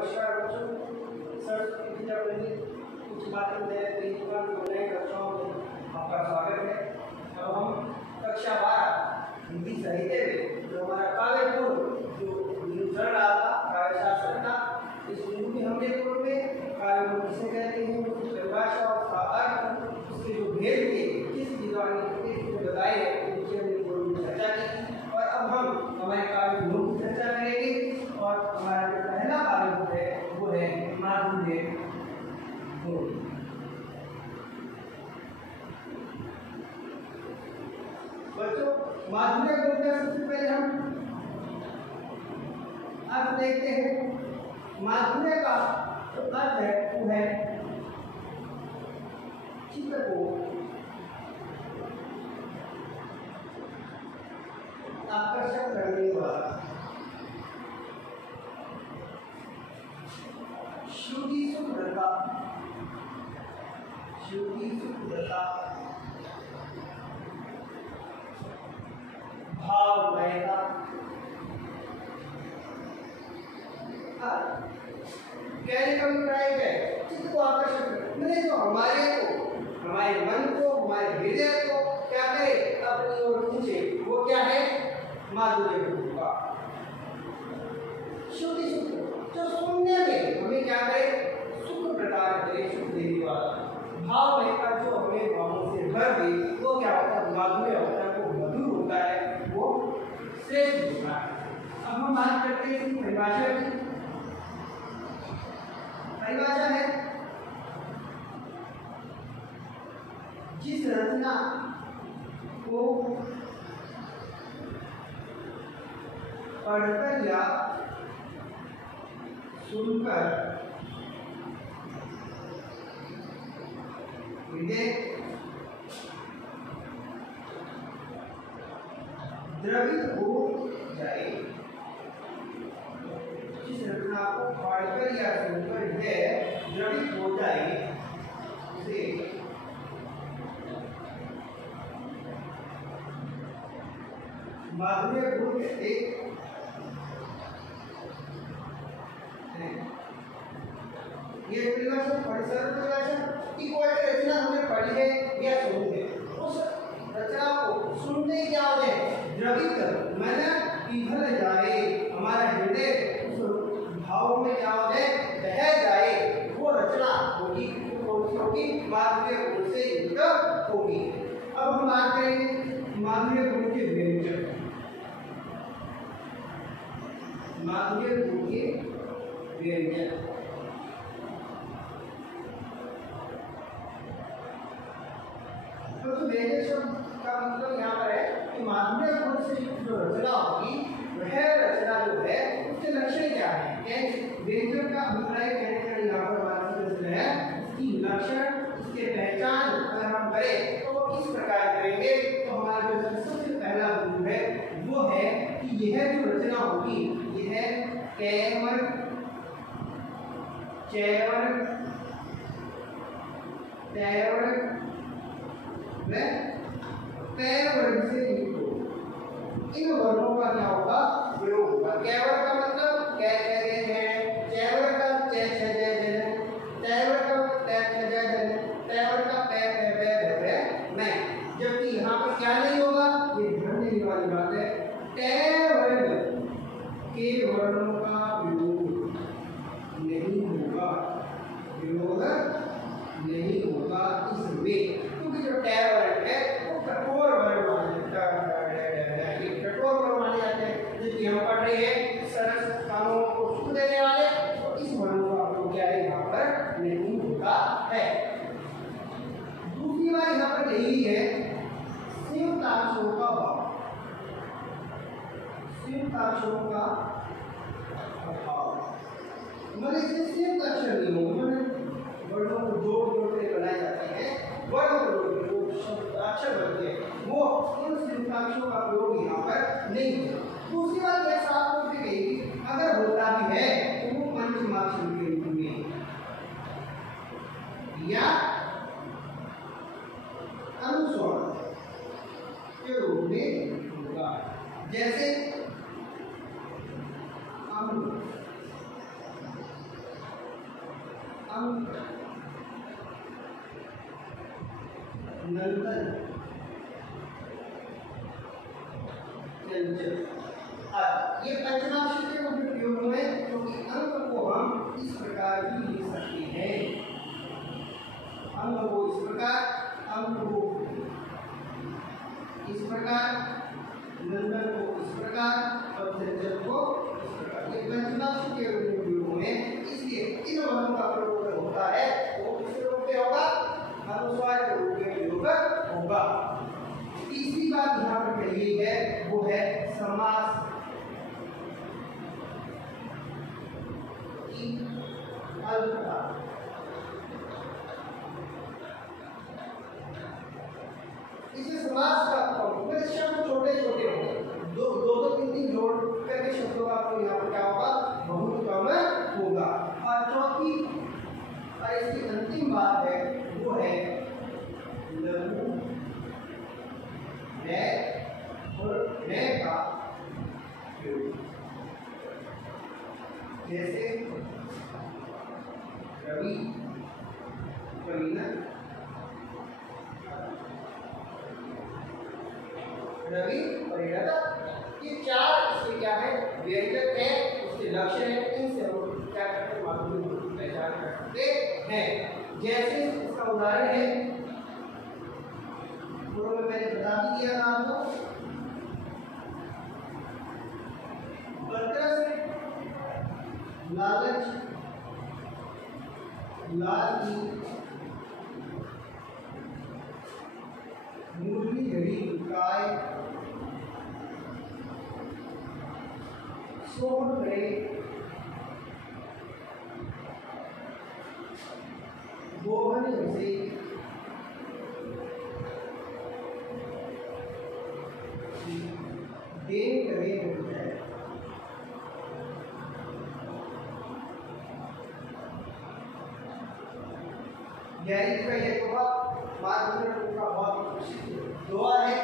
नमस्कार बच्चों, सरस्वती पूजा पर कुछ बातें नई कक्षाओं में आपका स्वागत है। अब हम कक्षा 12 हिंदी साहित्य में जो हमारा काव्य पूर्व जो चल रहा था काव्य शास्त्र का, इस में हमने पूर्व में काव्य को किसे कहते हैं, उसकी परिभाषा और उसका अर्थ, उसके जो भेद थे किस विद्वान ने बताए हैं, उनकी हमने पूर्व में चर्चा की। और अब हम हमारे काव्य गुणों की चर्चा करेंगे। और हमारा जो पहला काव्य गुण है वो है माधुर्य गुण। बच्चों, माधुर्य गुण का सबसे पहले हम अर्थ देखते हैं। माधुर्य का जो अर्थ है वो है चित्त को आकर्षक करने वाला, श्रुति शुद्धता, भावमयता, कहने का अभिप्राय है चित्त को आकर्षक मैंने जो हमारे मन को, हमारे हृदय को क्या करे अपनी ओर खींचे, वो क्या है माधुर्य गुण का। श्रुति जो सुनने में हमें क्या करे सुख प्रदान करे, सुख देने वाला, भाव में का जो हमें भावों से भर दे, वो क्या होता है माधुर्य होता है, वो मधुर होता है, वो श्रेष्ठ होता है। अब हम बात करते हैं इसकी परिभाषा की। परिभाषा है जिस रचना को पढ़कर या सुनकर हृदय द्रवित हो जाए, जिस रचना को पढ़कर या सुनकर हृदय द्रवित हो जाए उसे माधुर्य गुण कहते हैं। ये परिभाषा की कोई रचना हमने पढ़ी है या सुनी है, उस रचना को सुनते क्या हो जाए द्रवित मैंने पिघल जाए, हमारा हृदय उस भाव में क्या हो जाए बह जाए, वो रचना होगी, होगी माधुर्य गुण से युक्त होगी। अब हम बात करेंगे माधुर्य गुण के व्यंजन। माधुर्य गुण के व्यंजन तो व्यंजन शब्द का मतलब यहाँ पर है कि माधुर्य गुण से जो रचना होगी वह रचना जो है उसके लक्षण क्या है। व्यंजन का अभिप्राय कहने का यहाँ पर बात है उसकी लक्षण, उसके पहचान अगर हम करें तो वो किस प्रकार करेंगे, तो हमारा जो सबसे पहला गुण है वो है कि यह जो रचना होगी यह केवल चैवल तैवल पैर वर्ण से युक्त हो, इन वर्णों का क्या होगा प्रयोग होगा। केवल का मतलब कै कहते हैं, चैवल का चे छ जय जन, तैवल का तै छ जय जन, तैवल का पै पै पै भै मैं, जबकि यहाँ पर क्या नहीं होगा, ये ध्यान देने वाली बात है, तैवल के वर्णों का वियोग नहीं होगा, वियोग नहीं होगा इसमें, क्योंकि जो टैवल है वो कठोर वर्ण माने जाते हैं, जिसकी हम पढ़ रहे हैं सरस कानों को सुख देने वाले, तो इस वर्ण को आपको क्या है यहाँ पर नहीं होता है। दूसरी बात यहाँ पर यही है संयुक्ताक्षरों का भाव, संयुक्ताक्षरों का अभाव, मतलब इसमें संयुक्त अक्षर नहीं होंगे, वर्णों को जोड़ के बनाए जाते हैं, वर्ण अक्षर बनते हैं, वो इन संयुक्ताक्षरों का प्रयोग यहाँ पर नहीं होगा। दूसरी बात यह साफ हो गई अगर होता भी है तो वो पंचमाक्षर के रूप में या अनुस्वर के रूप में होगा, जैसे अंग नंदन चंचल। ये पंचनाशिक के उपयोग में, क्योंकि अंक को हम इस प्रकार भी लिख सकते हैं, अंक को इस प्रकार, अंक को इस प्रकार, नंदन को इस प्रकार और चंचल को इस प्रकार। ये पंचनाशिक के उपयोग में, इसलिए इन वर्णों का प्रयोग होता है वो किस रूप में होगा, अनुस्वार के रूप में प्रयोग होगा। तीसरी बात यहाँ पर कही है वो है समास की अल्पता। इसमें समास का शब्द छोटे छोटे होंगे, दो दो तीन जोड़ करके शब्दों का आपको यहाँ पर क्या होगा, बहुत कम होगा। और चौथी और इसकी अंतिम बात है वो है लघु और ने का प्रयोग। जैसे रवि, कविना, रवि, परिणत, ये चार इसके क्या है, व्यंजक है, उसके लक्ष्य है। इनसे हम क्या करते हैं, माध्यम की पहचान करते हैं। जैसे इसका उदाहरण है, पूर्व में मैंने बता दिया था आपको, लालच, लालची, मुरली घड़ी काय, सोन करे, गोहन से, देव करे होता है। गैरिक का ये दोहा माध्यमिक का बहुत प्रसिद्ध दोहा है।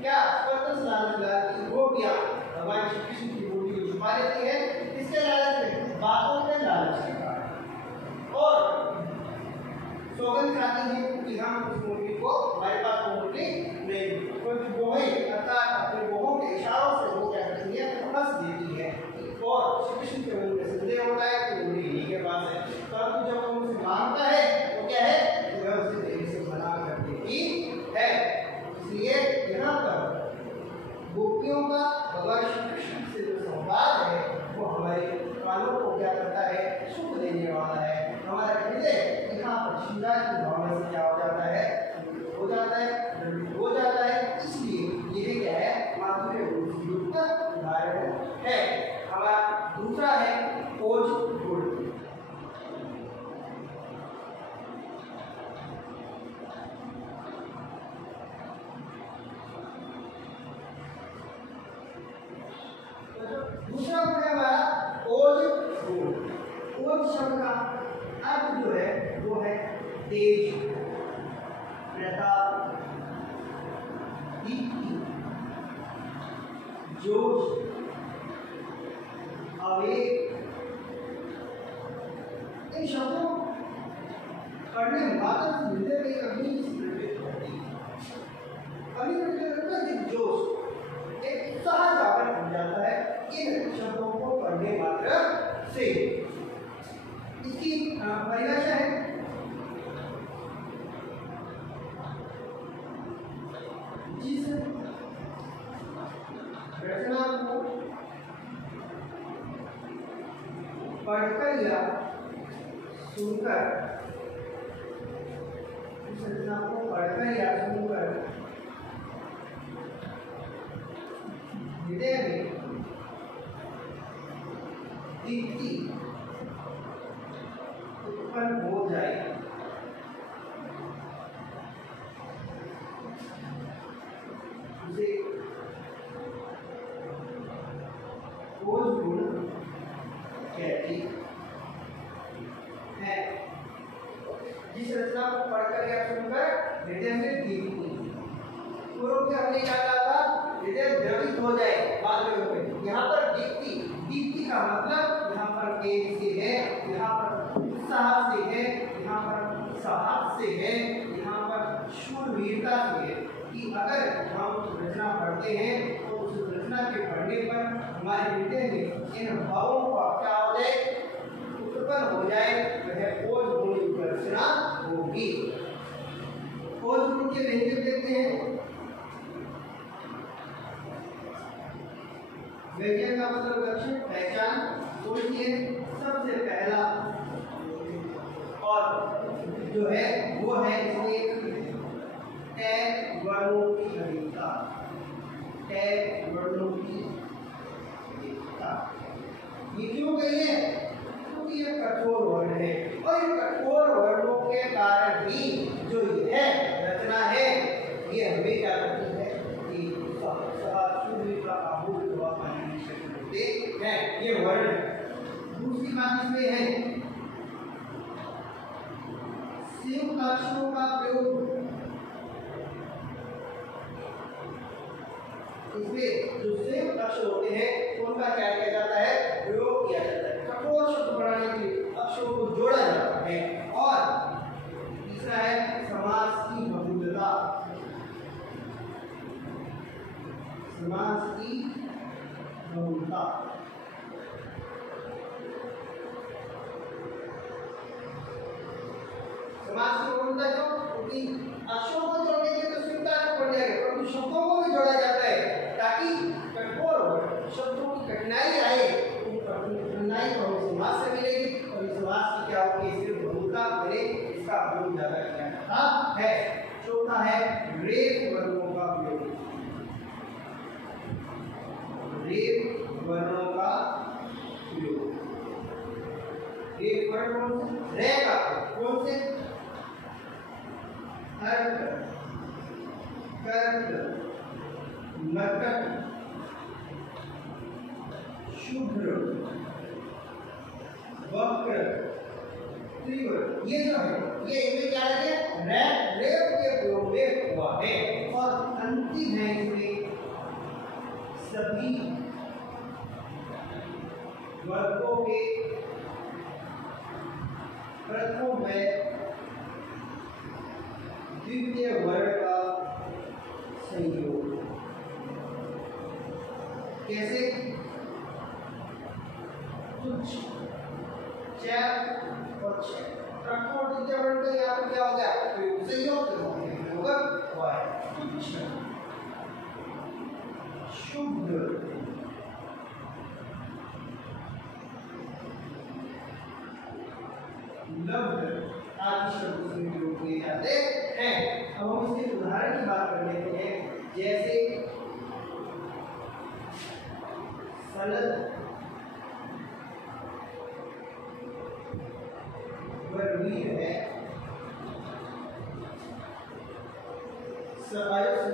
क्या स्वतंत्र लाल की गोपियां भगवान श्री कृष्ण की गोपी को छुपा लेती है, इसके लालच में, बातों में लालच के कारण, और सौगंध खाती है कि हम उस मूर्ति को, हमारे पास वो मूर्ति नहीं, क्योंकि गोहे अर्थात अपने गोहों के इशारों से वो क्या करती है, फंस देती है। और श्री कृष्ण के मन में संदेह होता है कि मूर्ति इन्हीं के पास है, परंतु जब वो उनसे मांगता है तो क्या है, उसे देवी से मना कर देती है। इसलिए यहाँ पर गोपियों का भगवान श्री कृष्ण से जो संवाद है वो हमारे कानों को क्या करता है, सुख देने वाला है। हमारा हृदय यहाँ पर श्रृंगार की भावना से क्या हो जाता है, हो जाता है, हो जाता है। इसलिए ये क्या है, माधुर्य युक्त उदाहरण है। हमारा दूसरा है ओज गुण। दूसरा गुण है हमारा ओज गुण। ओज शब्द का अर्थ जो है वो है तेज, प्रताप, दीप्ति, जोश, आवेग। इन शब्दों पढ़ने मात्र मिलते हुए कभी प्रेरित होती है, कभी एक जोश, एक सहज आवेग बन जाता है इन शब्दों को पढ़ने मात्र से। इसकी परिभाषा है, जिस रचना को पढ़कर या सुनकर, इस रचना को पढ़कर या सुनकर हृदय में दीप्ति उत्पन्न हो जाए, उसे ओज गुण कहती है। जिस रचना को पढ़कर या सुनकर हृदय में दीप्ति, पूर्व में हमने क्या कहा था, हृदय द्रवित हो जाए, बाद में यहाँ पर दीप्ति, दीप्ति का मतलब यहाँ पर तेज से है, यहाँ पर उत्साह से है, प्रभावों का क्या हो जाए, उत्पन्न हो जाए, वह ओज गुण युक्त रचना होगी। ओज गुण के व्यंजक देखते हैं। व्यंजक का मतलब लक्षण पहचान होती है। सबसे पहला और जो है वो है इसमें टैग वर्णों की अधिकता। टैग वर्णों की अधिकता ये क्यों कही है? क्योंकि ये कठोर वर्ण है और इन कठोर वर्णों के कारण ही जो यह रचना है ये हमें क्या करती है कि ये वर्ण। दूसरी बात इसमें है संयुक्त अक्षरों का प्रयोग। इसमें जो संयुक्त अक्षर होते हैं उनका क्या किया जाता है, प्रयोग किया जाता है। कठोर शब्द बनाने के लिए अक्षरों को जोड़ा जाता है। और तीसरा है समास की बहुलता। समास की बहुलता समास की बहुलता क्योंकि अक्षरों को जोड़ने के तो संयुक्त अक्षर बन जाएंगे, परंतु शब्दों को भी जोड़ा जाता है ताकि कठोर शब्दों की कठिनाई आए। कठिनाई को हमें समास से मिलेगी और इस समास की क्या होगी, सिर्फ बहुलता बने, इसका प्रयोग ज्यादा किया जाता है। चौथा है रेफ वर्णों का प्रयोग। रेफ वर्णों का प्रयोग। रेफ वर्ण कौन से? रे का कौन से? अर्क, कर्क, मकट, शुभ्र, वक्र, त्रिवर्ण, ये जो है ये इनमें क्या है, रेफ के प्रयोग में हुआ है। और अंतिम है इसमें सभी वर्गों के प्रथम व द्वितीय वर्ण का संयोग। कैसे? तुच्छ, च और छ। प्रथम और द्वितीय वर्ण का यहाँ पर क्या हो गया, संयोग हुआ है। तुच्छ, शुद्ध, लब्ध आदि शब्द से प्रयोग किए जाते हैं। अब हम इसके उदाहरण की बात कर लेते हैं। जैसे सनद, वीर है, सनद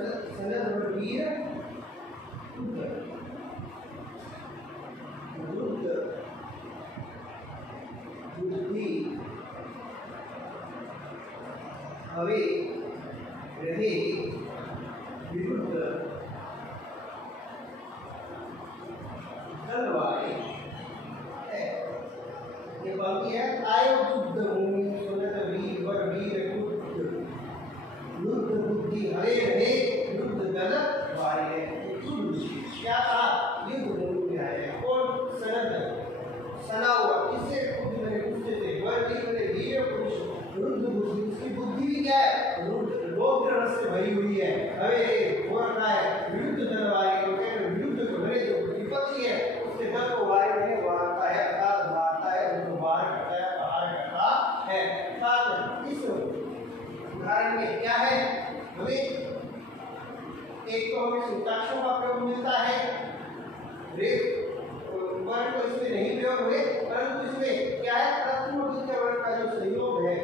वीर, बुद्धि, हवे, रहे, विरुद्ध, तलवार है। ये बाकी है आय बुद्ध भूमि सुनत वीर वर वीर बुद्ध बुद्ध बुद्धि हरे रहे बुद्ध दल वारे है। क्या कहा, युद्ध भूमि में आए हैं। और सनद सना हुआ किससे, बुद्धि मैंने पूछते थे, वर की मैंने वीर पुरुष, रुद्ध बुद्धि, उसकी बुद्धि भी क्या है, लोभ रस से भरी हुई है। हवे वो रखा है, विरुद्ध दल वारे, विरुद्ध को मेरे जो विपक्षी है उसके दल को वारे में वारता है, अर्थात मारता है, उनको वार करता है, प्रहार करता है। साथ इस उदाहरण में क्या है, हमें एक तो हमें सूत्राक्षरों का प्रयोग मिलता है, वर्ण को इसमें नहीं प्रयोग हुए, परंतु इसमें क्या है, प्रथम और द्वितीय वर्ण का जो संयोग है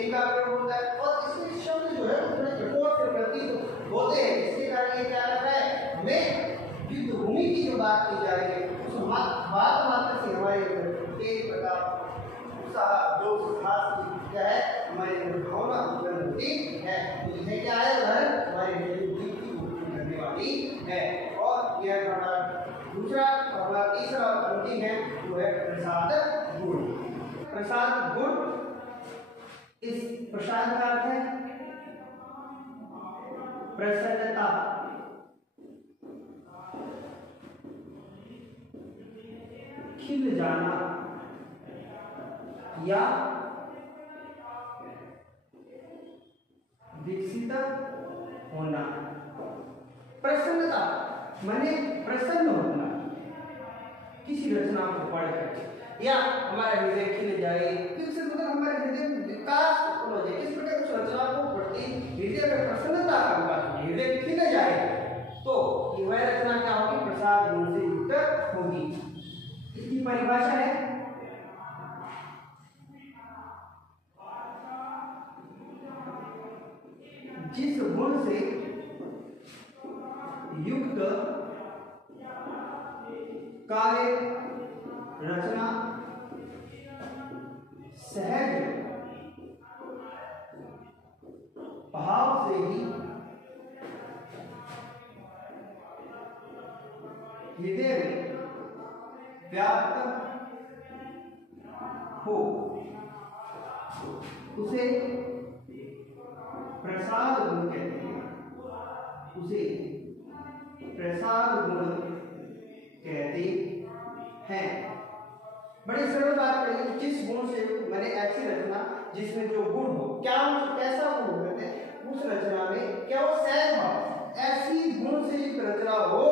इनका प्रयोग होता है। और इसमें शब्द जो है थोड़े कठोर से प्रतीत होते हैं। इसके कारण ये क्या रहता है, हमें युद्ध भूमि की जो बात की जा रही है उस बात मात्र से हमारे एक प्रकार उत्साह जो खास क्या है, हमारे भावना उत्पन्न होती है। यह क्या है, उदाहरण हमारे बुद्धि की उत्पन्न करने वाली है। और यह हमारा दूसरा और तीसरा और अंतिम है वो है प्रसाद गुण। प्रसाद गुण, इस प्रसाद का अर्थ है प्रसन्नता, जाना या विकसित होना। प्रसन्नता माने प्रसन्न होना किसी रचना को पढ़कर, या हमारा हृदय खिल जाए, किसी मतलब हमारे हृदय में विकास हो जाए। इस प्रकार कुछ रचना को पढ़ते हृदय में प्रसन्नता का विकास हो, हृदय खिल जाए, तो वह रचना क्या होगी? प्रसाद गुण से युक्त होगी। इसकी परिभाषा है जिस गुण से युक्त काव्य रचना सहज भाव से ही हृदय में व्याप्त हो, उसे प्रसाद गुण कहते हैं। उसे प्रसाद गुण कहते हैं। बड़ी सरल बात कही, जिस गुण से मैंने ऐसी रचना जिसमें जो गुण हो, क्या कैसा गुण कहते हैं उस रचना में, क्या वो सहज भाव, ऐसी गुण से एक रचना हो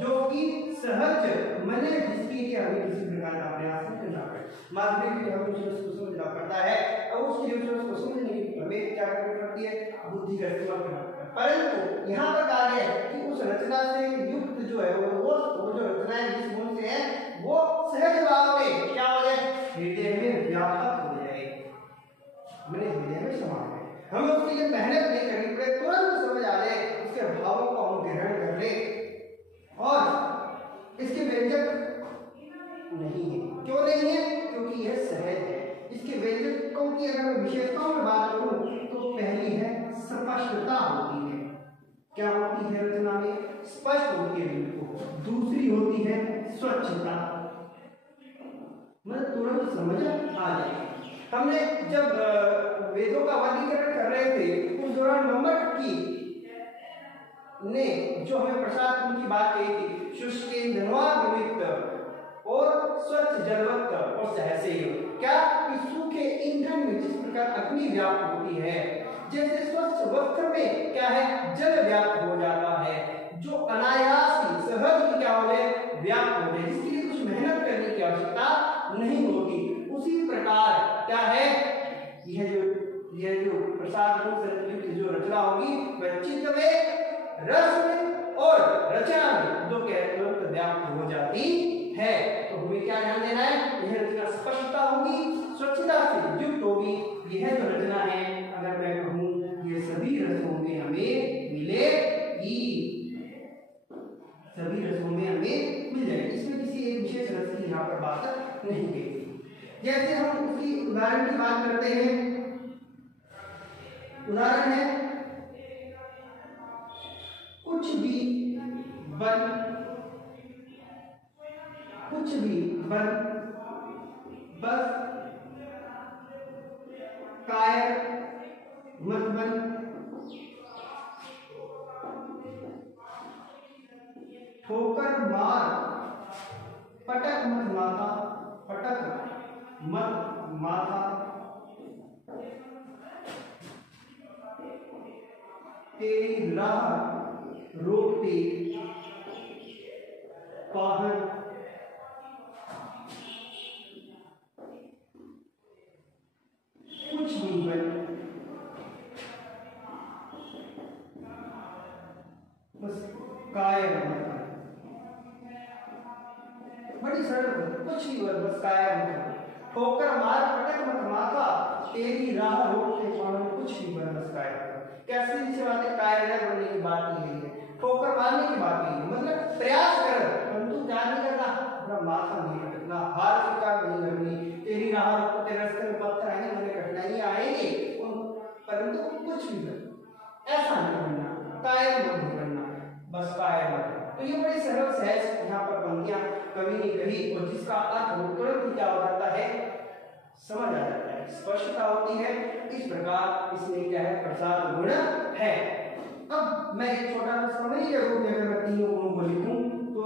जो कि सहज मैंने जिसके लिए हमें किसी प्रकार का प्रयास नहीं करना पड़े। माध्यमिक के लिए हमें उसको समझना पड़ता है, और उसके लिए उसको समझने के लिए हमें क्या करनी पड़ती है? बुद्धि का इस्तेमाल करना पड़ता है। परंतु यहाँ पर कहा गया है कि उस रचना से युक्त जो है वो जो रचना है जिस गुण से है वो सहज भाव में क्या हो जाए? हृदय में व्यापक हो जाए, मैंने हृदय में समा जाए। हमें उसके लिए मेहनत नहीं करनी पड़े, तुरंत समझ आ जाए, उसके भावों को हम ग्रहण कर ले, और इसके व्यंजक नहीं है। क्यों नहीं है? क्योंकि यह सहज है। इसके व्यंजकों की अगर मैं विशेषताओं में बात करूं तो पहली है स्पष्टता होती है। क्या होती है? रचना में स्पष्ट होती है बिल्कुल। दूसरी होती है स्वच्छता, मतलब तुरंत समझ आ जाए। हमने जब वेदों का वर्गीकरण कर रहे थे उस दौरान मंमट की ने जो हमें प्रसाद गुण की बात कही थी, शुष्केन्द्रवा निमित्त और स्वच्छ जलवत्त और सहसेय, क्या कि सूखे ईंधन में जिस प्रकार अग्नि व्याप्त होती है, जैसे स्वच्छ वस्त्र में क्या है? जल व्याप्त हो जाता है, जो अनायास ही सहज क्या हो जाए? व्याप्त हो जाए, जिसके लिए कुछ मेहनत करने की आवश्यकता नहीं होती। उसी प्रकार क्या है? यह जो प्रसाद गुण से युक्त जो रचना होगी वह चित्त में, रस में और रचना में दो के तुरंत व्याप्त हो जाती है। तो हमें क्या ध्यान देना है? यह रचना स्पष्टता होगी, स्वच्छता से युक्त होगी। यह जो रचना है, अगर मैं कहूं ये सभी रसों में हमें मिलेगी, सभी रसों में हमें मिल जाएगी। इसमें किसी एक विशेष रस की यहाँ पर बात नहीं की। जैसे हम उसकी उदाहरण की बात करते हैं, उदाहरण है कुछ भी बन बस कायर मत बन, ठोकर मार पटक मत माथा, पटक मत माथा, तेरी राह रोकते पाहन, कुछ भी बन बस कायर मत, बड़ी सरल, कुछ भी बन बस कायर मत, ठोकर मार पटक मत माथा, तेरी राह रोकते पाहन, कुछ भी बन बस कायर। कैसी सी बात है? कायर बनने की बात की गई है, ठोकर मारने की बात की गई, मतलब प्रयास कर परंतु क्या नहीं करना? अपना माथा नहीं पटकना, हार स्वीकार नहीं करनी। तेरी राह रोकते रास्ते में पत्थर आएंगे, मैंने कठिनाइयां आएंगी, परंतु कुछ भी कर ऐसा नहीं बनना, कायर मत बनना, बस कायर मत। तो ये बड़ी सरल सहज यहाँ पर पंक्तियां कवि ने कही, और जिसका अर्थ तुरंत क्या हो जाता है? समझ आ जाता है, स्पष्टता होती है। इस प्रकार इसमें क्या है? प्रसाद गुण है। अब मैं एक छोटा सा समरी के रूप में अगर तीनों गुणों को लिखूं तो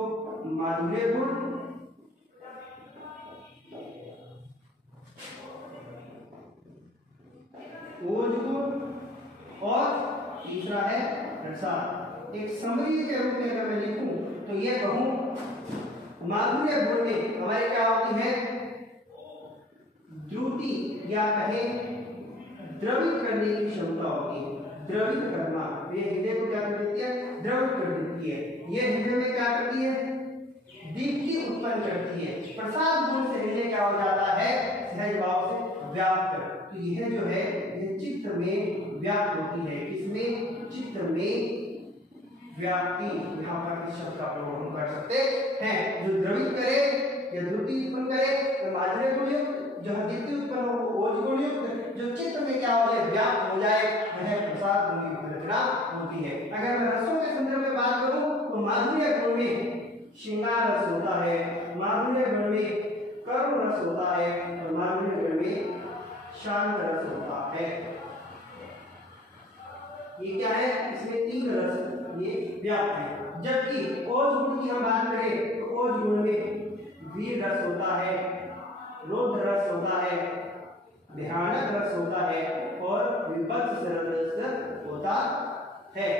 माधुर्य गुण, दूसरा है प्रसाद। एक समरी के रूप में अगर मैं लिखूं तो ये कहूं माधुर्य गुण में हमारे क्या होती है, द्रुति या कहे द्रवित करने की क्षमता होती है। द्रवित करना, ये हृदय को क्या कर देती है, द्रवित कर देती है। ये हृदय में क्या करती है, दीप्ति उत्पन्न करती है। प्रसाद गुण से हृदय क्या हो जाता है, सहज भाव से व्याप्त। तो यह जो है ये चित्त में व्याप्त होती है। इसमें चित्त में व्याप्ति, यहाँ पर इस शब्द का प्रयोग हम कर सकते हैं। जो द्रवित करे या द्रुति उत्पन्न करे तो माधुर्य गुणयुक्त, जो दीप्ति उत्पन्न हो वो ओज गुणयुक्त, जो चित्त में क्या हो जाए, व्याप्त हो जाए, वह प्रसाद गुण की रचना होती है। अगर मैं रसों के संदर्भ में बात करूं तो माधुर्य गुण में श्रृंगार रस होता है, माधुर्य गुण में करुण रस होता है और माधुर्य गुण में शांत रस होता है। ये क्या है, इसमें 3 रस ये व्याप्त है। जबकि ओज गुण की हम बात करें तो ओज गुण में वीर रस होता है, रोध रस होता है, भयानक रस होता है और विभत्स रस होता है।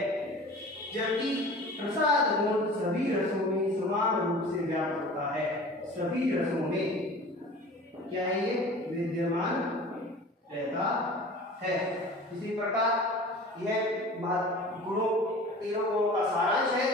जबकि प्रसाद गुण सभी रसों में समान रूप से व्याप्त होता है। सभी रसों में क्या है, ये विद्यमान रहता है। इसी प्रकार यह गुणों, तीनों गुणों का सारांश है।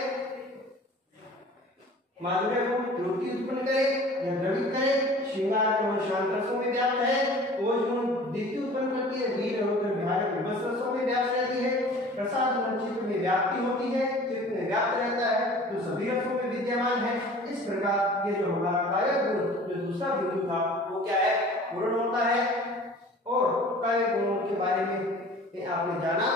माधुर्य गुण द्रुति उत्पन्न करे या द्रवित करे, श्रृंगार गुण शांत रसों में व्याप्त है, ओज गुण दीप्ति उत्पन्न करती है, वीर रौद्र भयानक विभत्स रसों में व्याप्त रहती है, प्रसाद गुण चित्त में व्याप्ति होती है, चित्त में व्याप्त रहता है, तो सभी रसों में विद्यमान है। इस प्रकार ये जो हमारा काव्य गुण जो दूसरा बिंदु था वो क्या है, पूर्ण होता है। और काव्य गुणों के बारे में आपने जाना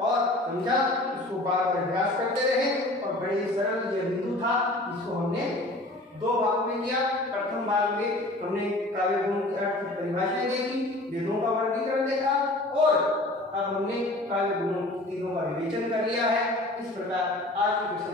और समझा, उसको बार-बार अभ्यास करते रहे और बड़े ही सरल यह बिंदु था जिसको हमने 2 भाग में किया। प्रथम भाग में हमने काव्य गुण के अर्थ परिभाषाएं देखी, वेदों का वर्गीकरण देखा और अब हमने काव्य गुणों तीनों का विवेचन कर लिया है। इस प्रकार आज की